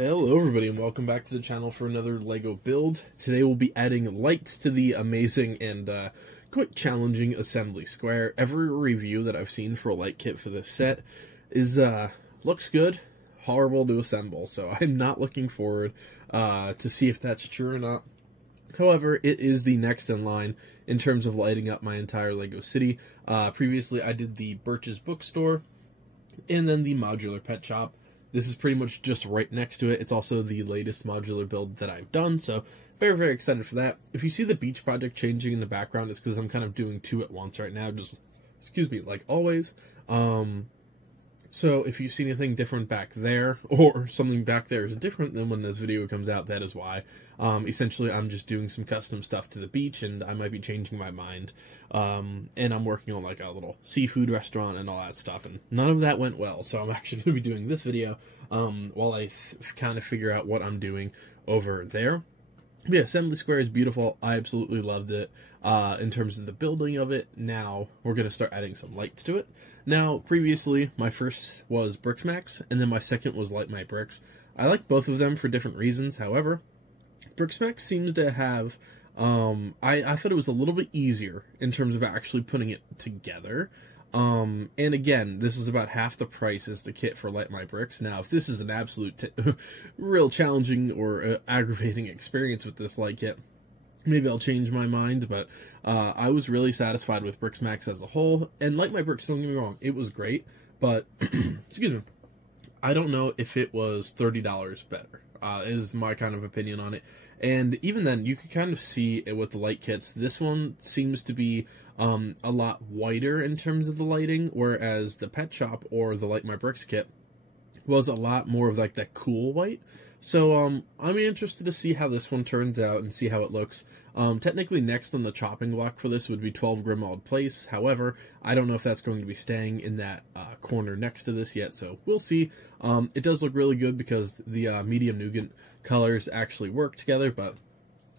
Hello everybody and welcome back to the channel for another LEGO build. Today we'll be adding lights to the amazing and quite challenging assembly square. Every review that I've seen for a light kit for this set is looks good, horrible to assemble, so I'm not looking forward to see if that's true or not. However, it is the next in line in terms of lighting up my entire LEGO city. Previously I did the Birch's bookstore and then the modular pet shop. This is pretty much just right next to it. It's also the latest modular build that I've done, so very, very excited for that. If you see the beach project changing in the background, it's because I'm kind of doing two at once right now, just, excuse me, like always. So if you see anything different back there, or something back there is different than when this video comes out, that is why. Essentially, I'm just doing some custom stuff to the beach, and I might be changing my mind. And I'm working on like a little seafood restaurant and all that stuff, and none of that went well, so I'm actually going to be doing this video while I kind of figure out what I'm doing over there. But yeah, Assembly Square is beautiful. I absolutely loved it. In terms of the building of it, now we're going to start adding some lights to it. Now, previously, my first was Brixmax, and then my second was Light My Bricks. I like both of them for different reasons. However, Brixmax seems to have, I thought it was a little bit easier in terms of actually putting it together. And again, this is about half the price as the kit for Light My Bricks. Now, if this is an absolute real challenging or aggravating experience with this light kit, maybe I'll change my mind, but I was really satisfied with Brixmax as a whole. And Light My Bricks, don't get me wrong, it was great, but, excuse me, I don't know if it was $30 better, is my kind of opinion on it. And even then, you could kind of see it with the light kits. This one seems to be a lot whiter in terms of the lighting, whereas the Pet Shop or the Light My Bricks kit was a lot more of like that cool white. So I'm interested to see how this one turns out and see how it looks. Technically next on the chopping block for this would be 12 Grimald Place. However, I don't know if that's going to be staying in that corner next to this yet, so we'll see. It does look really good because the medium nougat colors actually work together, but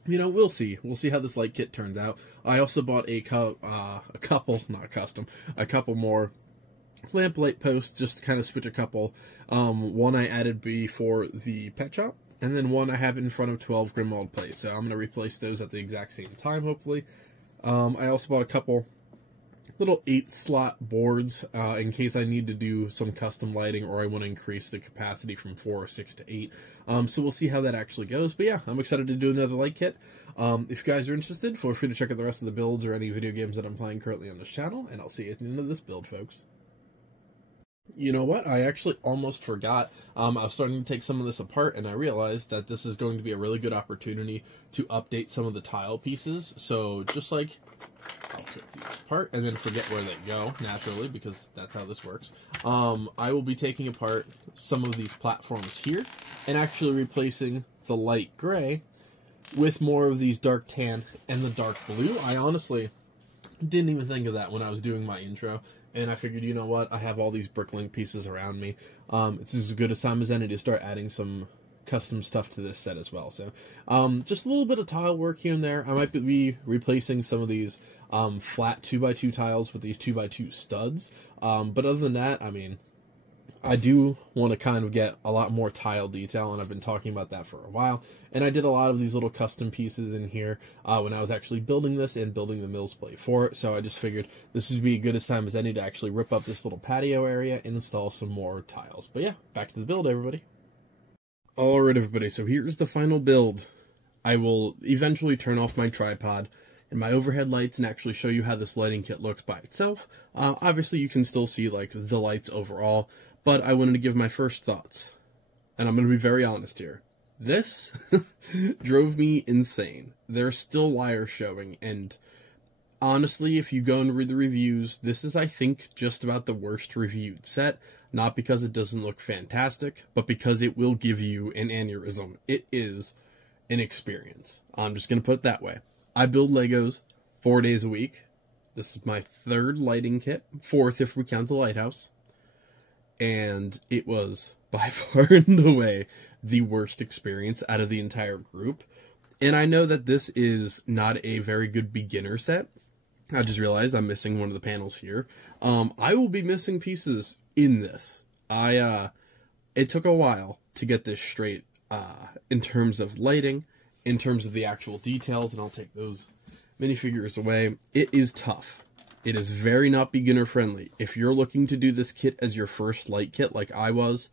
you know, we'll see. We'll see how this light kit turns out. I also bought a couple, not custom, a couple more lamp light posts just to kind of switch a couple. One I added before the pet shop, and then one I have in front of 12 Grimald Place. So I'm going to replace those at the exact same time, hopefully. I also bought a couple little 8-slot boards in case I need to do some custom lighting or I want to increase the capacity from 4 or 6 to 8. So we'll see how that actually goes. But yeah, I'm excited to do another light kit. If you guys are interested, feel free to check out the rest of the builds or any video games that I'm playing currently on this channel, and I'll see you at the end of this build, folks. You know what? I actually almost forgot. I was starting to take some of this apart, and I realized that this is going to be a really good opportunity to update some of the tile pieces. So just like, I'll take these apart and then forget where they go, naturally, because that's how this works. I will be taking apart some of these platforms here and actually replacing the light gray with more of these dark tan and the dark blue. I honestly didn't even think of that when I was doing my intro, and I figured, you know what, I have all these bricklink pieces around me. It's as good a time as any to start adding some custom stuff to this set as well. So just a little bit of tile work here and there. I might be replacing some of these flat 2x2 tiles with these 2x2 studs, but other than that, I mean, I do want to kind of get a lot more tile detail, and I've been talking about that for a while. And I did a lot of these little custom pieces in here when I was actually building this and building the Mills plate for it. So I just figured this would be as good a time as any to actually rip up this little patio area and install some more tiles. But yeah, back to the build, everybody. Alright, everybody, so here's the final build. I will eventually turn off my tripod and my overhead lights and actually show you how this lighting kit looks by itself. Obviously, you can still see like the lights overall, but I wanted to give my first thoughts, and I'm going to be very honest here. This drove me insane. There's still wires showing, and honestly, if you go and read the reviews, this is, I think, just about the worst reviewed set. Not because it doesn't look fantastic, but because it will give you an aneurysm. It is an experience. I'm just going to put it that way. I build Legos 4 days a week. This is my third lighting kit, fourth if we count the lighthouse. And it was by far and away the worst experience out of the entire group. And I know that this is not a very good beginner set. I just realized I'm missing one of the panels here. I will be missing pieces in this. it took a while to get this straight in terms of lighting, in terms of the actual details, and I'll take those minifigures away. It is tough. It is very not beginner friendly. If you're looking to do this kit as your first light kit like I was,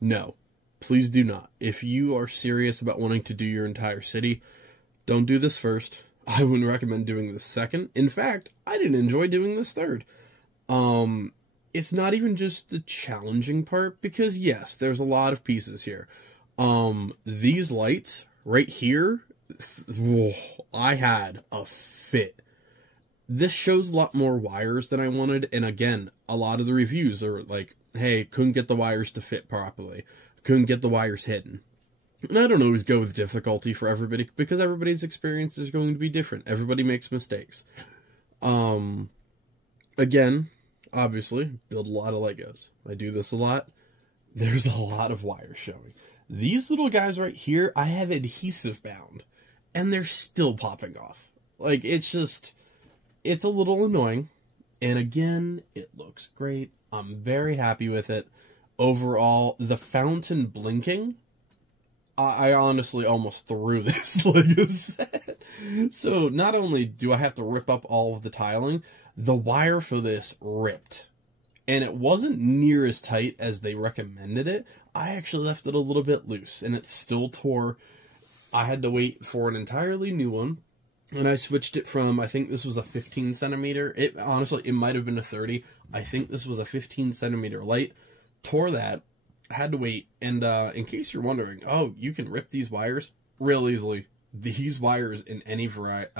no, please do not. If you are serious about wanting to do your entire city, don't do this first. I wouldn't recommend doing this second. In fact, I didn't enjoy doing this third. It's not even just the challenging part, because yes, there's a lot of pieces here. These lights right here, whoa, I had a fit. This shows a lot more wires than I wanted, and again, a lot of the reviews are like, hey, couldn't get the wires to fit properly, couldn't get the wires hidden. And I don't always go with difficulty for everybody, because everybody's experience is going to be different. Everybody makes mistakes. Again, obviously, build a lot of Legos. I do this a lot. There's a lot of wires showing. These little guys right here, I have adhesive bound, and they're still popping off. Like, it's just... it's a little annoying, and again, it looks great. I'm very happy with it. Overall, the fountain blinking, I honestly almost threw this Lego set. So not only do I have to rip up all of the tiling, the wire for this ripped. And it wasn't near as tight as they recommended it. I actually left it a little bit loose, and it still tore. I had to wait for an entirely new one. And I switched it from, I think this was a 15 centimeter. Honestly, it might have been a 30. I think this was a 15 centimeter light. Tore that. Had to wait. And in case you're wondering, oh, you can rip these wires real easily. These wires in any variety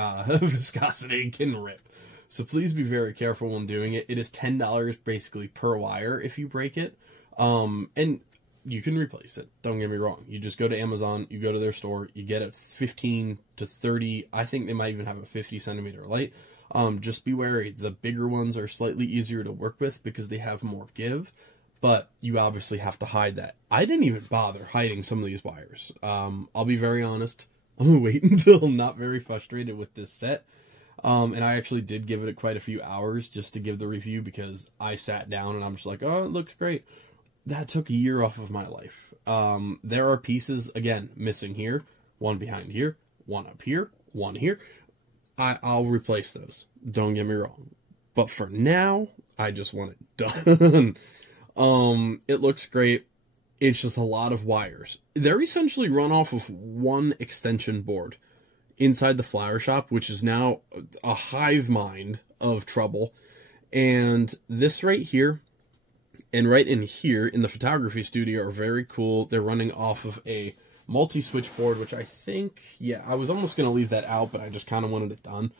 viscosity can rip. So please be very careful when doing it. It is $10 basically per wire if you break it. And you can replace it. Don't get me wrong. You just go to Amazon, you go to their store, you get a 15 to 30, I think they might even have a 50 centimeter light. Just be wary. The bigger ones are slightly easier to work with because they have more give, but you obviously have to hide that. I didn't even bother hiding some of these wires. I'll be very honest. I'm going to wait until I'm not very frustrated with this set. And I actually did give it quite a few hours just to give the review, because I sat down and I'm just like, oh, it looks great. That took a year off of my life. There are pieces, again, missing here, one behind here, one up here, one here. I'll replace those. Don't get me wrong. But for now, I just want it done. It looks great. It's just a lot of wires. They're essentially run off of one extension board inside the flower shop, which is now a hive mind of trouble. And this right here, and right in here in the photography studio are very cool. They're running off of a multi-switch board, which I think, yeah, I was almost going to leave that out, but I just kind of wanted it done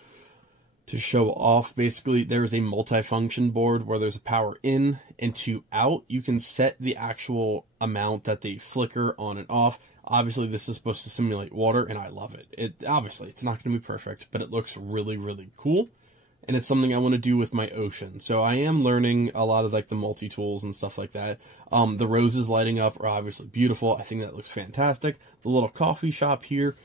to show off. Basically, there's a multi-function board where there's a power in and two out. You can set the actual amount that they flicker on and off. Obviously, this is supposed to simulate water, and I love it. Obviously, it's not going to be perfect, but it looks really, really cool. And it's something I want to do with my ocean. So I am learning a lot of like the multi-tools and stuff like that. The roses lighting up are obviously beautiful. I think that looks fantastic. The little coffee shop here.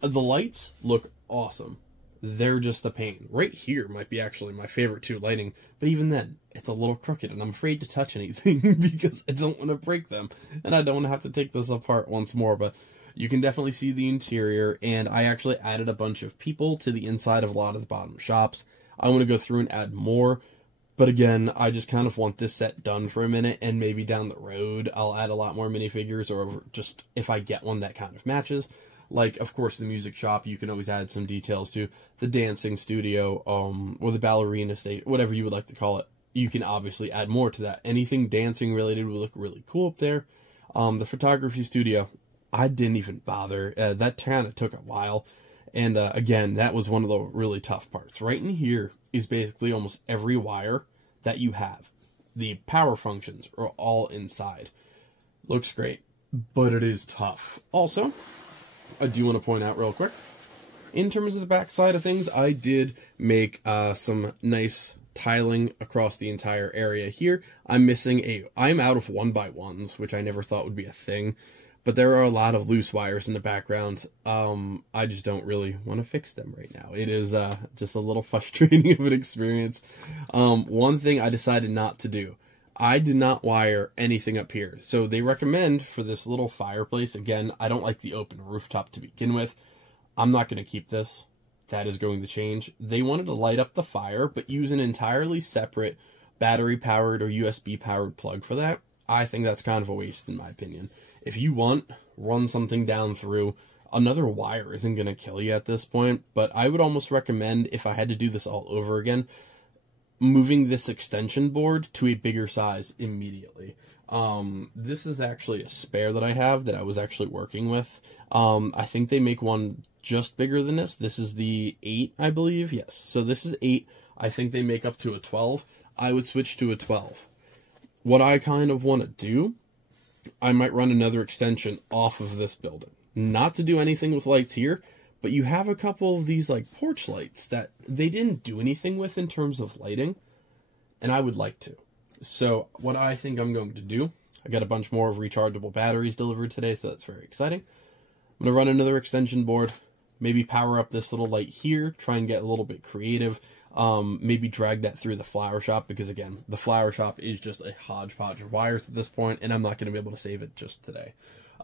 The lights look awesome. They're just a pain. Right here might be actually my favorite two lighting. But even then, it's a little crooked. And I'm afraid to touch anything because I don't want to break them. And I don't want to have to take this apart once more. But you can definitely see the interior. And I actually added a bunch of people to the inside of a lot of the bottom shops. I want to go through and add more, but again, I just kind of want this set done for a minute, and maybe down the road, I'll add a lot more minifigures, or just if I get one that kind of matches. Like, of course, the music shop, you can always add some details to. The dancing studio, or the ballerina stage, whatever you would like to call it. You can obviously add more to that. Anything dancing related would look really cool up there. The photography studio, I didn't even bother. That kind of took a while. And again, that was one of the really tough parts. Right in here is basically almost every wire that you have. The power functions are all inside. Looks great, but it is tough. Also, I do want to point out real quick, in terms of the back side of things, I did make some nice tiling across the entire area here. I'm out of 1x1s, which I never thought would be a thing. But there are a lot of loose wires in the background. I just don't really want to fix them right now. It is just a little frustrating of an experience. One thing I decided not to do. I did not wire anything up here. So they recommend for this little fireplace, again, I don't like the open rooftop to begin with. I'm not going to keep this. That is going to change. They wanted to light up the fire, but use an entirely separate battery-powered or USB-powered plug for that. I think that's kind of a waste, in my opinion. If you want, run something down through. Another wire isn't going to kill you at this point, but I would almost recommend, if I had to do this all over again, moving this extension board to a bigger size immediately. This is actually a spare that I have that I was actually working with. I think they make one just bigger than this. This is the 8, I believe. Yes. So this is 8. I think they make up to a 12. I would switch to a 12. What I kind of want to do, I might run another extension off of this building. Not to do anything with lights here, but you have a couple of these like porch lights that they didn't do anything with in terms of lighting, and I would like to. So what I think I'm going to do, I got a bunch more of rechargeable batteries delivered today, so that's very exciting. I'm going to run another extension board, maybe power up this little light here, try and get a little bit creative, maybe drag that through the flower shop, because again, the flower shop is just a hodgepodge of wires at this point, and I'm not going to be able to save it just today.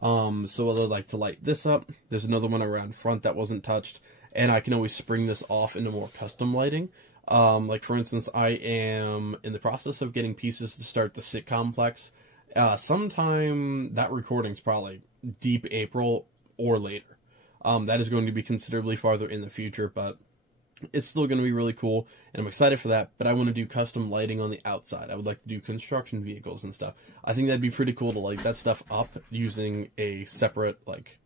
So I'd like to light this up. There's another one around front that wasn't touched, and I can always spring this off into more custom lighting. Like for instance, I am in the process of getting pieces to start the sit complex. Sometime that recording's probably deep April or later. That is going to be considerably farther in the future, but it's still going to be really cool, and I'm excited for that, but I want to do custom lighting on the outside. I would like to do construction vehicles and stuff. I think that'd be pretty cool to light that stuff up using a separate, like,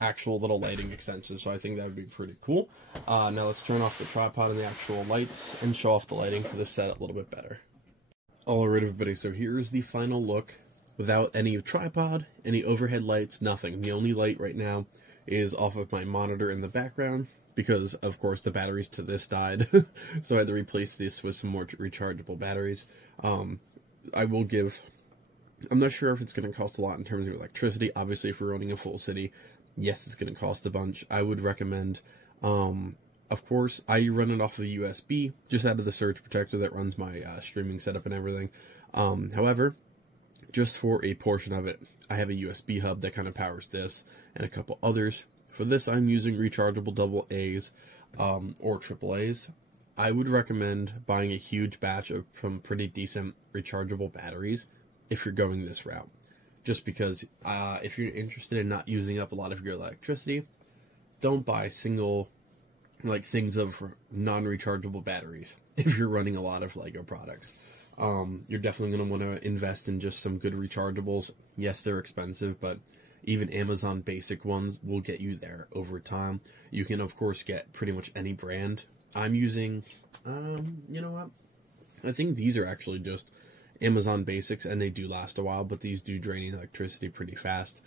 actual little lighting extension, so I think that would be pretty cool. Now let's turn off the tripod and the actual lights and show off the lighting for this set a little bit better. Alright everybody, so here's the final look without any tripod, any overhead lights, nothing. The only light right now is off of my monitor in the background, because, of course, the batteries to this died, so I had to replace this with some more rechargeable batteries. I will give... I'm not sure if it's going to cost a lot in terms of electricity. Obviously, if we're running a full city, yes, it's going to cost a bunch. I would recommend, of course, I run it off of USB, just out of the surge protector that runs my streaming setup and everything. However, just for a portion of it, I have a USB hub that kind of powers this, and a couple others. For this, I'm using rechargeable AA's or AAA's. I would recommend buying a huge batch of some pretty decent rechargeable batteries if you're going this route. Just because if you're interested in not using up a lot of your electricity, don't buy single things of non-rechargeable batteries if you're running a lot of LEGO products. You're definitely going to want to invest in just some good rechargeables. Yes, they're expensive, but even Amazon basic ones will get you there over time. You can, of course, get pretty much any brand. I'm using, you know what? I think these are actually just Amazon basics, and they do last a while, but these do drain electricity pretty fast.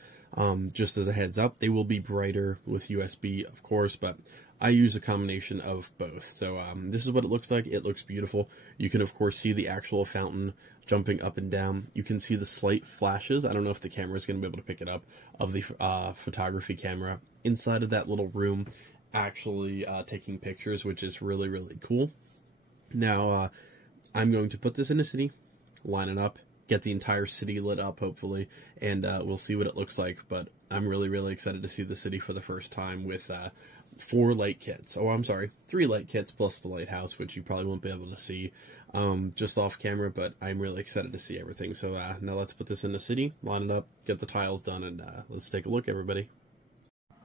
Just as a heads up, they will be brighter with USB, of course, but I use a combination of both. So this is what it looks like. It looks beautiful. You can, of course, see the actual fountain jumping up and down. You can see the slight flashes. I don't know if the camera is going to be able to pick it up, of the photography camera inside of that little room actually taking pictures, which is really, really cool. Now, I'm going to put this in a city, line it up, get the entire city lit up, hopefully, and we'll see what it looks like. But I'm really, really excited to see the city for the first time with 4 light kits. Oh, I'm sorry, 3 light kits plus the lighthouse, which you probably won't be able to see just off camera, but I'm really excited to see everything. So now let's put this in the city, line it up, get the tiles done, and let's take a look, everybody.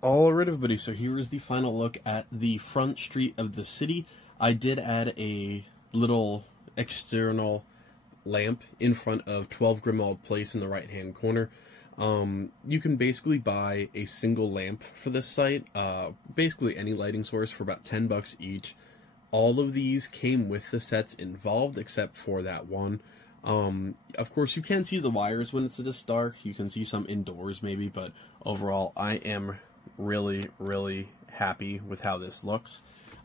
Alright, everybody, so here is the final look at the front street of the city. I did add a little external lamp in front of 12 Grimald Place in the right-hand corner. You can basically buy a single lamp for this site, basically any lighting source, for about $10 each. All of these came with the sets involved, except for that one. Of course, you can see the wires when it's this dark. You can see some indoors, maybe, but overall, I am really, really happy with how this looks.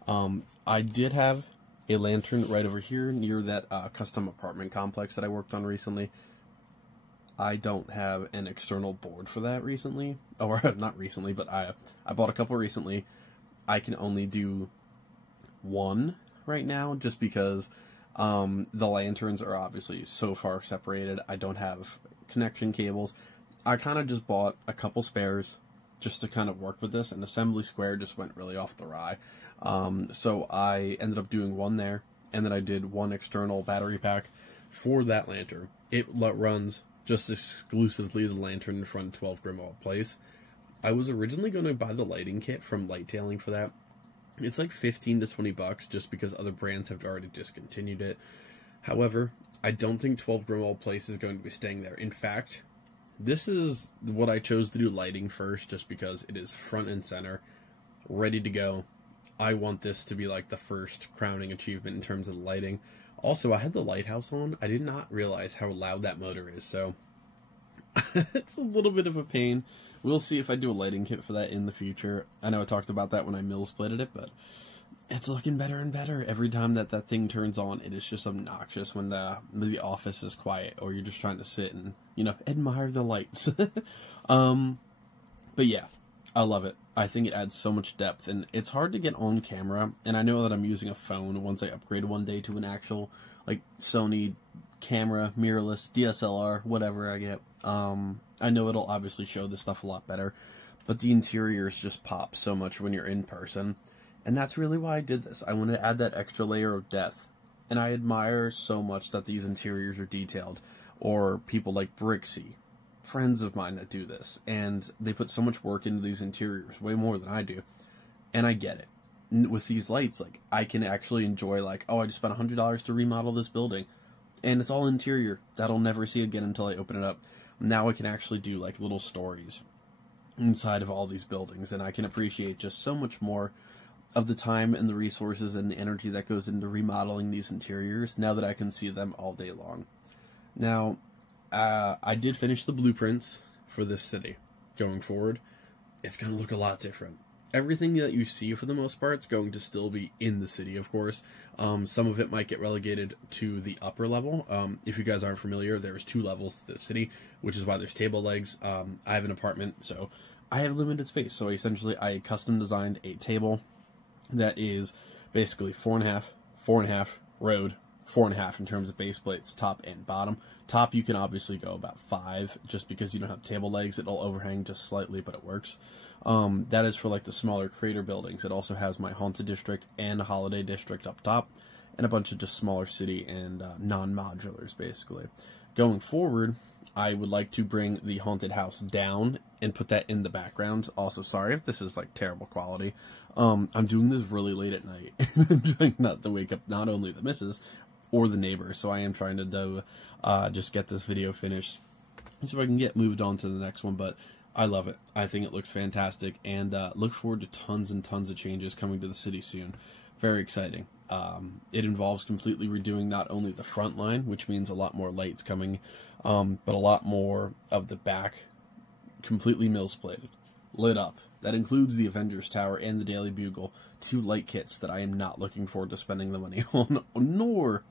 I did have a lantern right over here near that custom apartment complex that I worked on recently. I don't have an external board for that recently, or not recently, but I bought a couple recently. I can only do one right now, just because The lanterns are obviously so far separated. I don't have connection cables. I kind of just bought a couple spares just to kind of work with this, and Assembly Square just went really off the rye. So I ended up doing one there, and then I did one external battery pack for that lantern. It runs just exclusively the lantern in front of 12 Grimwald Place. I was originally going to buy the lighting kit from Lighttailing for that. It's like 15 to 20 bucks just because other brands have already discontinued it. However, I don't think 12 Grimwald Place is going to be staying there. In fact, this is what I chose to do lighting first just because it is front and center, ready to go. I want this to be like the first crowning achievement in terms of the lighting. Also, I had the lighthouse on. I did not realize how loud that motor is, so it's a little bit of a pain. We'll see if I do a lighting kit for that in the future. I know I talked about that when I mill-splitted it, but it's looking better and better. Every time that that thing turns on, it is just obnoxious when the office is quiet or you're just trying to sit and, you know, admire the lights. But yeah, I love it. I think it adds so much depth, and it's hard to get on camera, and I know that I'm using a phone once I upgrade one day to an actual, like, Sony camera, mirrorless, DSLR, whatever I get. I know it'll obviously show this stuff a lot better, but the interiors just pop so much when you're in person, and that's really why I did this. I wanted to add that extra layer of depth, and I admire so much that these interiors are detailed, or people like Brixie, friends of mine that do this, and they put so much work into these interiors, way more than I do, and I get it. With these lights, like, I can actually enjoy, like, oh, I just spent $100 to remodel this building, and it's all interior that I'll never see again until I open it up. Now I can actually do, like, little stories inside of all these buildings, and I can appreciate just so much more of the time and the resources and the energy that goes into remodeling these interiors now that I can see them all day long. Now, I did finish the blueprints for this city. Going forward, it's going to look a lot different. Everything that you see, for the most part, is going to still be in the city, of course. Some of it might get relegated to the upper level. If you guys aren't familiar, there's 2 levels to the city, which is why there's table legs. I have an apartment, so I have limited space. So essentially, I custom designed a table that is basically 4.5, 4.5, road, 4.5 in terms of base plates, top and bottom. Top, you can obviously go about 5, just because you don't have table legs. It'll overhang just slightly, but it works. That is for like the smaller crater buildings. It also has my Haunted District and Holiday District up top, and a bunch of just smaller city and non-modulars, basically. Going forward, I would like to bring the Haunted House down and put that in the background. Also, sorry if this is like terrible quality. I'm doing this really late at night. I'm trying not to wake up not only the missus or the neighbors, so I am trying to just get this video finished so I can get moved on to the next one, but I love it. I think it looks fantastic, and look forward to tons and tons of changes coming to the city soon. Very exciting. It involves completely redoing not only the front line, which means a lot more lights coming, but a lot more of the back, completely mill-splated, lit up. That includes the Avengers Tower and the Daily Bugle, 2 light kits that I am not looking forward to spending the money on, nor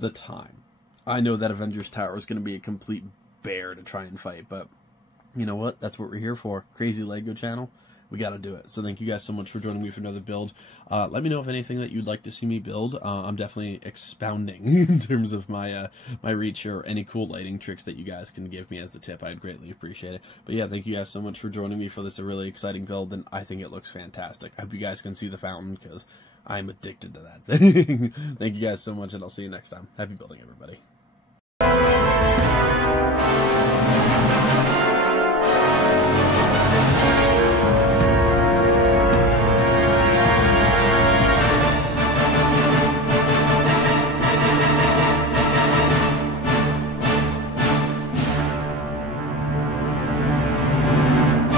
the time. I know that Avengers Tower is going to be a complete bear to try and fight, but you know what? That's what we're here for. Crazy Lego channel. We got to do it. So thank you guys so much for joining me for another build. Let me know if anything that you'd like to see me build. I'm definitely expounding in terms of my my reach, or any cool lighting tricks that you guys can give me as a tip. I'd greatly appreciate it. But yeah, thank you guys so much for joining me for this really exciting build, and I think it looks fantastic. I hope you guys can see the fountain, because I'm addicted to that thing. Thank you guys so much, and I'll see you next time. Happy building, everybody.